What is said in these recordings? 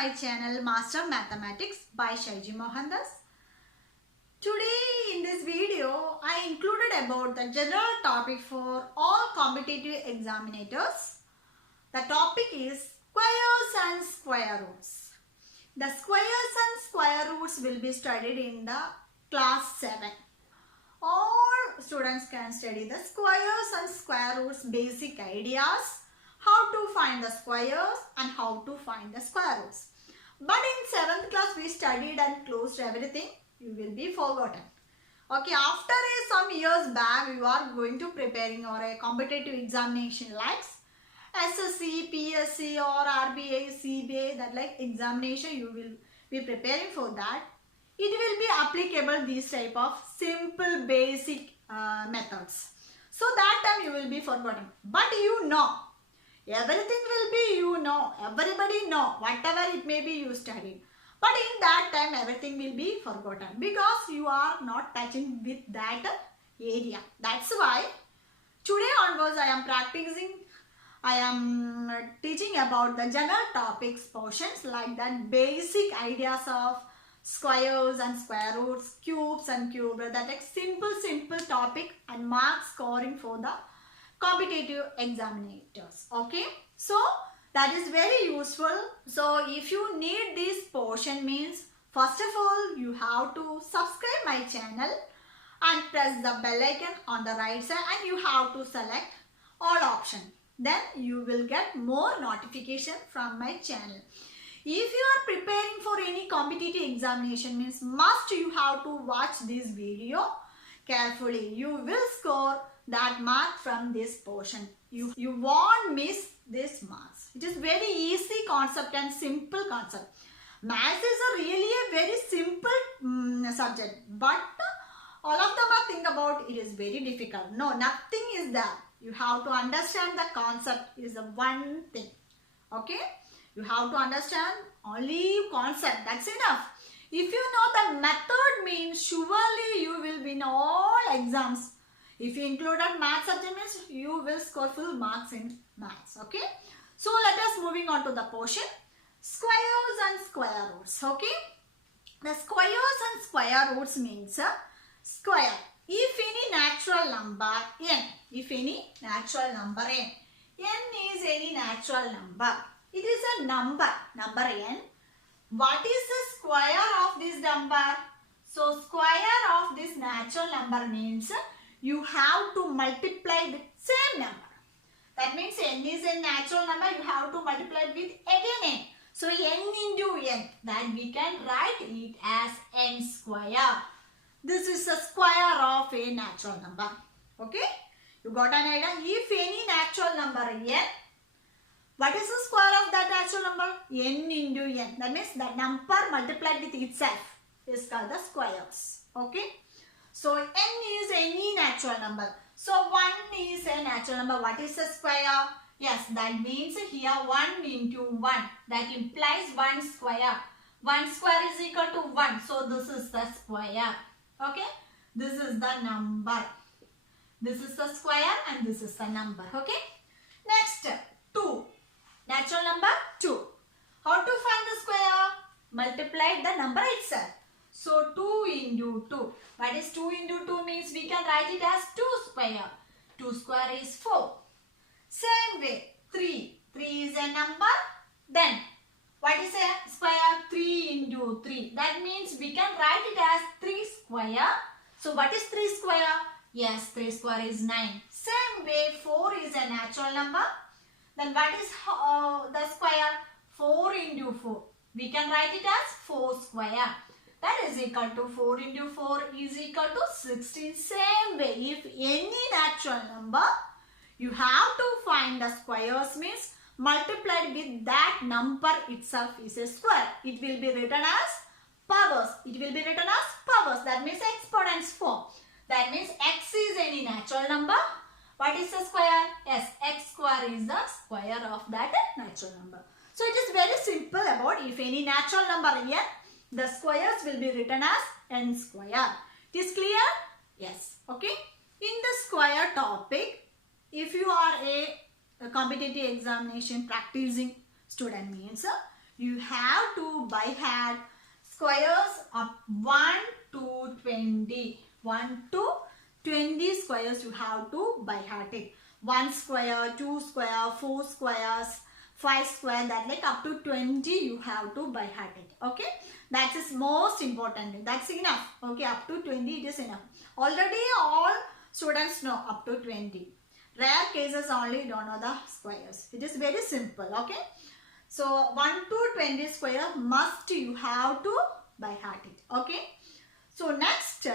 my channel Master Mathematics by Shaiji Mohandas. Today in this video I included about the general topic for all competitive examinators. The topic is squares and square roots. The squares and square roots will be studied in the class 7. All students can study the squares and square roots basic ideas, how to find the squares and how to find the square roots. But in 7th class we studied and closed everything. You will be forgotten. Okay, after some years back you are going to preparing or a competitive examination like SSC, PSC or RBI, CBA, that like examination you will be preparing for that. It will be applicable these type of simple basic methods. So that time you will be forgotten. But you know, everything will be everybody know, whatever it may be you studied. But in that time everything will be forgotten because you are not touching with that area. That's why today onwards I am teaching about the general topics portions like that basic ideas of squares and square roots, cubes and cube roots, that like simple topic and mark scoring for the competitive examinators. Okay, so that is very useful. So if you need this portion means first of all you have to subscribe my channel and press the bell icon on the right side and you have to select all options. Then you will get more notification from my channel. If you are preparing for any competitive examination means must you have to watch this video carefully. You will score that mark from this portion. You won't miss this marks. It is very easy concept and simple concept. Maths is really a very simple subject, but all of them are think about it is very difficult. No, nothing is there. You have to understand the concept is the one thing. Okay? You have to understand only concept. That's enough. If you know the method means surely you will win all exams. If you included maths subject means you will score full marks in maths. Okay. So let us moving on to the portion. Squares and square roots. Okay. The squares and square roots means square. If any natural number n. If any natural number n. N is any natural number. It is a number n. What is the square of this number? So square of this natural number means you have to multiply with same number. That means n is a natural number, you have to multiply with again n. So n into n, that we can write it as n square. This is the square of a natural number. Okay? You got an idea? If any natural number n, what is the square of that natural number? N into n. That means that number multiplied with itself is called the squares. Okay? So n is any natural number. So 1 is a natural number. What is a square? Yes, that means here 1 into 1. That implies 1 square. 1 square is equal to 1. So this is the square. Okay? This is the number. This is the square and this is the number. Okay? Next, 2. Natural number 2. How to find the square? Multiply the number itself. So 2 into 2. What is 2 into 2 means we can write it as 2 square. 2 square is 4. Same way 3. 3 is a number. Then what is a square? 3 into 3. That means we can write it as 3 square. So what is 3 square? Yes, 3 square is 9. Same way 4 is a natural number. Then what is the square? 4 into 4. We can write it as 4 square. That is equal to 4 into 4 is equal to 16. Same way, if any natural number, you have to find the squares means multiplied with that number itself is a square. It will be written as powers. It will be written as powers. That means exponents form. That means x is any natural number. What is the square? Yes, x square is the square of that natural number. So it is very simple about if any natural number n, the squares will be written as n square. It is clear? Yes. Okay. In the square topic, if you are a competitive examination practicing student means you have to by heart squares of 1 to 20. 1 to 20 squares you have to by heart it. 1 square, 2 square, 4 squares, 5 square, that like up to 20 you have to by heart it. Okay, that is most important. That's enough. Okay, up to 20 it is enough. Already all students know up to 20. Rare cases only don't know the squares. It is very simple. Okay, so 1 to 20 square must you have to by heart it. Okay, so next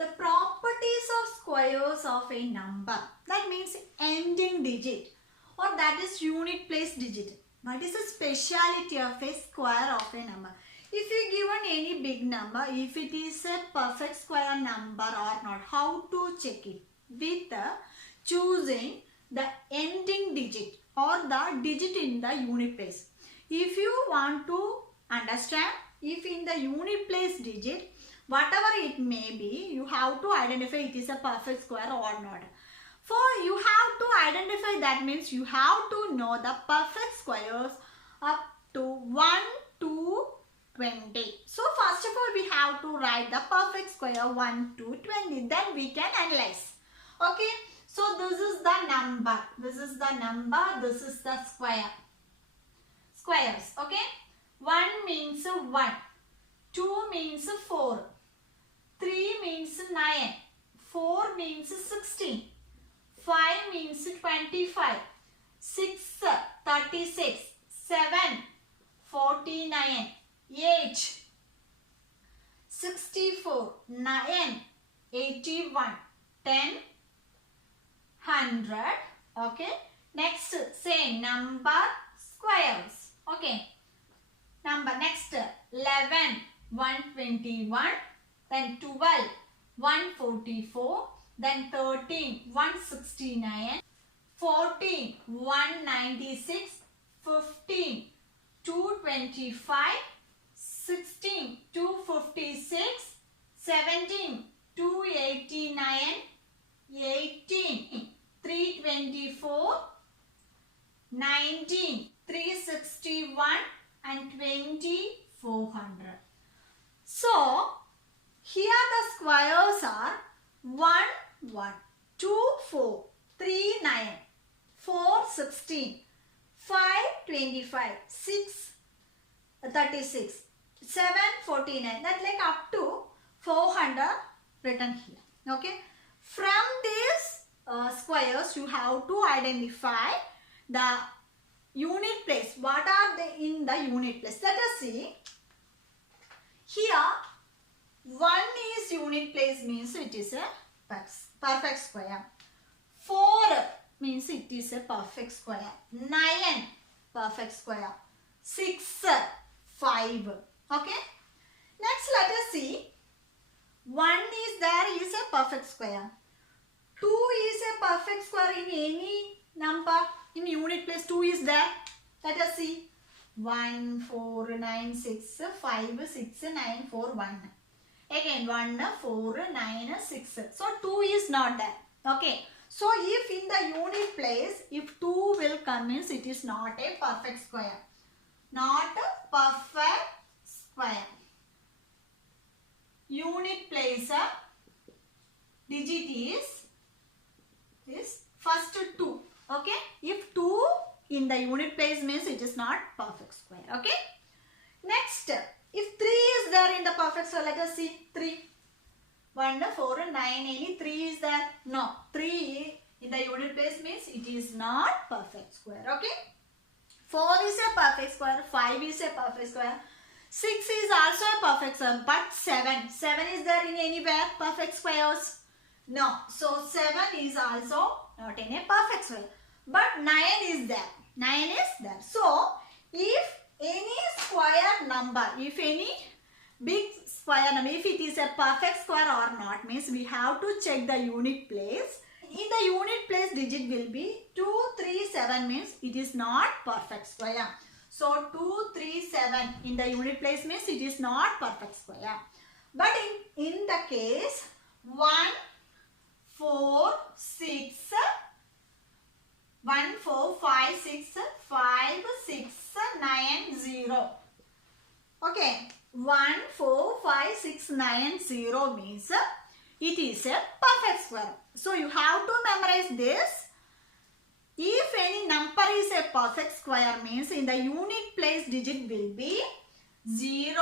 the properties of squares of a number, that means ending digit or that is unit place digit. What is the speciality of a square of a number? If you given any big number, if it is a perfect square number or not, how to check it? With choosing the ending digit or the digit in the unit place. If you want to understand, if in the unit place digit, whatever it may be, you have to identify it is a perfect square or not. For you have to identify, that means you have to know the perfect squares up to 1 to 20. So first of all we have to write the perfect square 1 to 20. Then we can analyze. Okay. So this is the number. This is the number. This is the square. Squares. Okay. 1 means 1. 2 means 4. 3 means 9. 4 means 16. 5 means 25. 6 36. 7 49. 8 64. 9 81. 10 100. Okay. Next same number squares. Okay. Number next 11 121. Then 12 144. Then 13 169. 14 196. 15 225. 16 256. 17 289. 18 324. 19 361 and 20 400. So here the squares are 1 1, 2 4, 3 9, 4 16, 5 25, 6 36, 7 49. That like up to 400 written here. Okay. From these squares you have to identify the unit place. What are they in the unit place? Let us see. Here 1 is unit place, means it is a perfect square. 4 means it is a perfect square. 9 perfect square. 6 5. Okay. Next let us see. 1 is there is a perfect square. 2 is a perfect square in any number. In unit place 2 is there. Let us see. 1 4 9 6 5 6 9 4 1. Again 1 4 9 6. So 2 is not there. Okay. So if in the unit place, if 2 will come, means it is not a perfect square. Not a perfect square. Unit place digit is first 2. Okay. If 2 in the unit place, means it is not perfect square. Okay. Next, if 3 is there in the perfect square, let us see 3. 1 4 9, any 3 is there? No. 3 in the unit place means it is not perfect square. Okay. 4 is a perfect square. 5 is a perfect square. 6 is also a perfect square. But 7 is there in anywhere perfect squares? No. So 7 is also not in a perfect square. But 9 is there. 9 is there. So if any square number, if any big square number, if it is a perfect square or not, means we have to check the unit place. In the unit place digit will be 237, means it is not perfect square. So 237 in the unit place means it is not perfect square. But in the case 1 4 6 1 4 5 6 5 6 1, 4, 5, 6, 9, 0 means it is a perfect square. So you have to memorize this. If any number is a perfect square means in the unit place digit will be 0,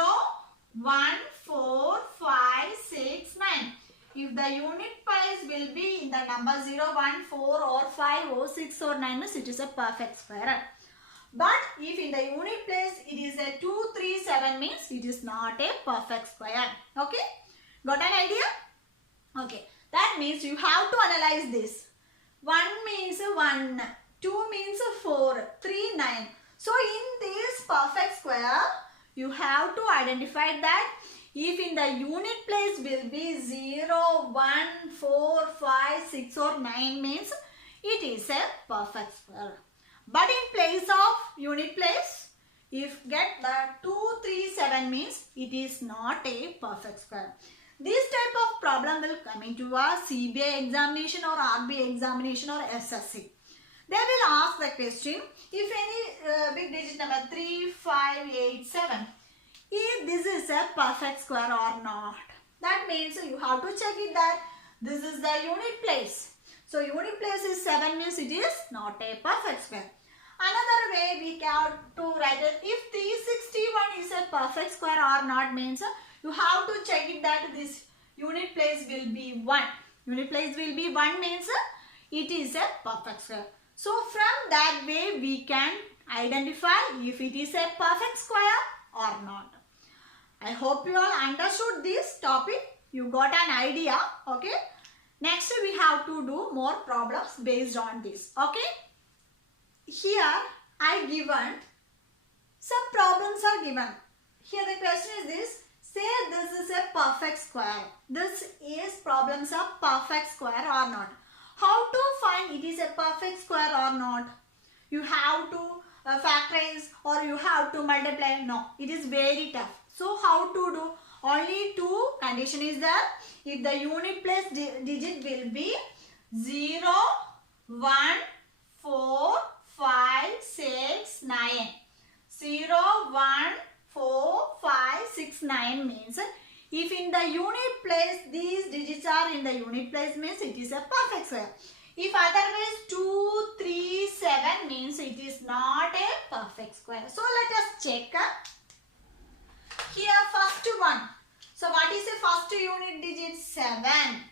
1, 4, 5, 6, 9. If the unit place will be in the number 0, 1, 4 or 5 or 6 or 9 means it is a perfect square. But if in the unit place it is a 2, 3, 7 means it is not a perfect square. Okay? Got an idea? Okay. That means you have to analyze this. 1 means 1, 2 means 4, 3, 9. So in this perfect square, you have to identify that if in the unit place will be 0, 1, 4, 5, 6 or 9 means it is a perfect square. But in place of unit place, if get the 2, 3, 7 means it is not a perfect square. This type of problem will come into a CBI examination or RBI examination or SSC. They will ask the question, if any big digit number 3, 5, 8, 7, if this is a perfect square or not. That means you have to check it that this is the unit place. So unit place is 7 means it is not a perfect square. Another way we can to write it, if 361 is a perfect square or not means you have to check it that this unit place will be 1. Unit place will be 1 means it is a perfect square. So from that way we can identify if it is a perfect square or not. I hope you all understood this topic. You got an idea. Okay. Next we have to do more problems based on this. Okay. Here I given some problems are given. Here the question is this. Say this is a perfect square. This is problems of perfect square or not. How to find it is a perfect square or not? You have to factorize or you have to multiply. No, it is very tough. So how to do? Only two condition is there. If the unit place digit will be 0, 1, 4, 5, 6, 9. 0, 1, 4, 5, 6, 9 means if in the unit place these digits are in the unit place means it is a perfect square. If otherwise 2, 3, 7 means it is not a perfect square. So let us check. Here first one. So what is the first unit digit? 7.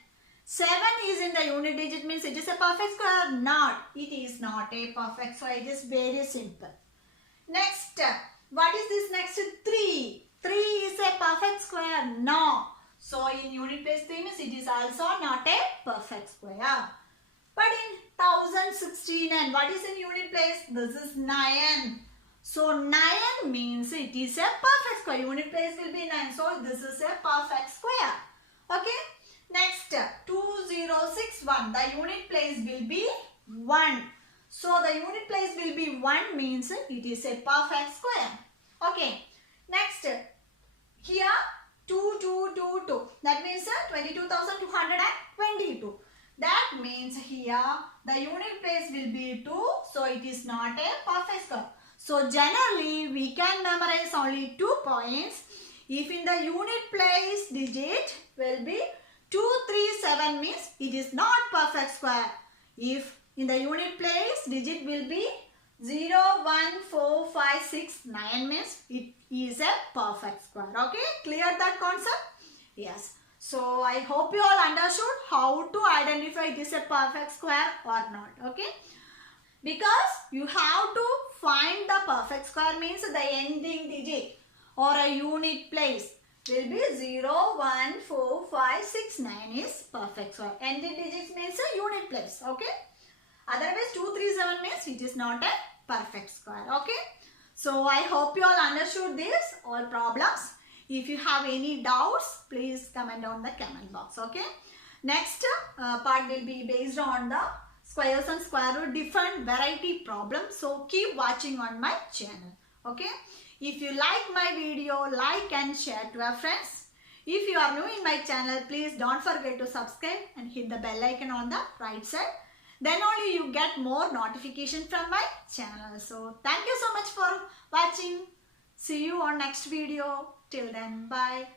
7 is in the unit digit means it is a perfect square? Not. It is not a perfect square. It is very simple. Next, what is this next? 3. 3 is a perfect square? No. So in unit place 3 means it is also not a perfect square. But in 1069, what is in unit place? This is 9. So 9 means it is a perfect square. Unit place will be 9. So this is a perfect square. Okay. Next 2061. The unit place will be 1. So the unit place will be 1 means it is a perfect square. Okay. Next here 2222. That means 22,222. That means here the unit place will be 2. So it is not a perfect square. So generally we can memorize only 2 points. If in the unit place digit will be 237 means it is not perfect square. If in the unit place digit will be 0, 1, 4, 5, 6, 9 means it is a perfect square. Okay, clear that concept? Yes. So I hope you all understood how to identify it is a perfect square or not. Okay. Because you have to find the perfect square means the ending digit or a unit place will be 0, 1, 4, 5, 6, 9 is perfect square. Ending digits means a unit place. Okay. Otherwise 237 means it is not a perfect square. Okay. So I hope you all understood this all problems. If you have any doubts, please comment on the comment box. Okay. Next part will be based on the squares and square root different variety problems. So keep watching on my channel. Okay. If you like my video, like and share to your friends. If you are new in my channel, please don't forget to subscribe and hit the bell icon on the right side. Then only you get more notification from my channel. So thank you so much for watching. See you on next video. Till then, bye.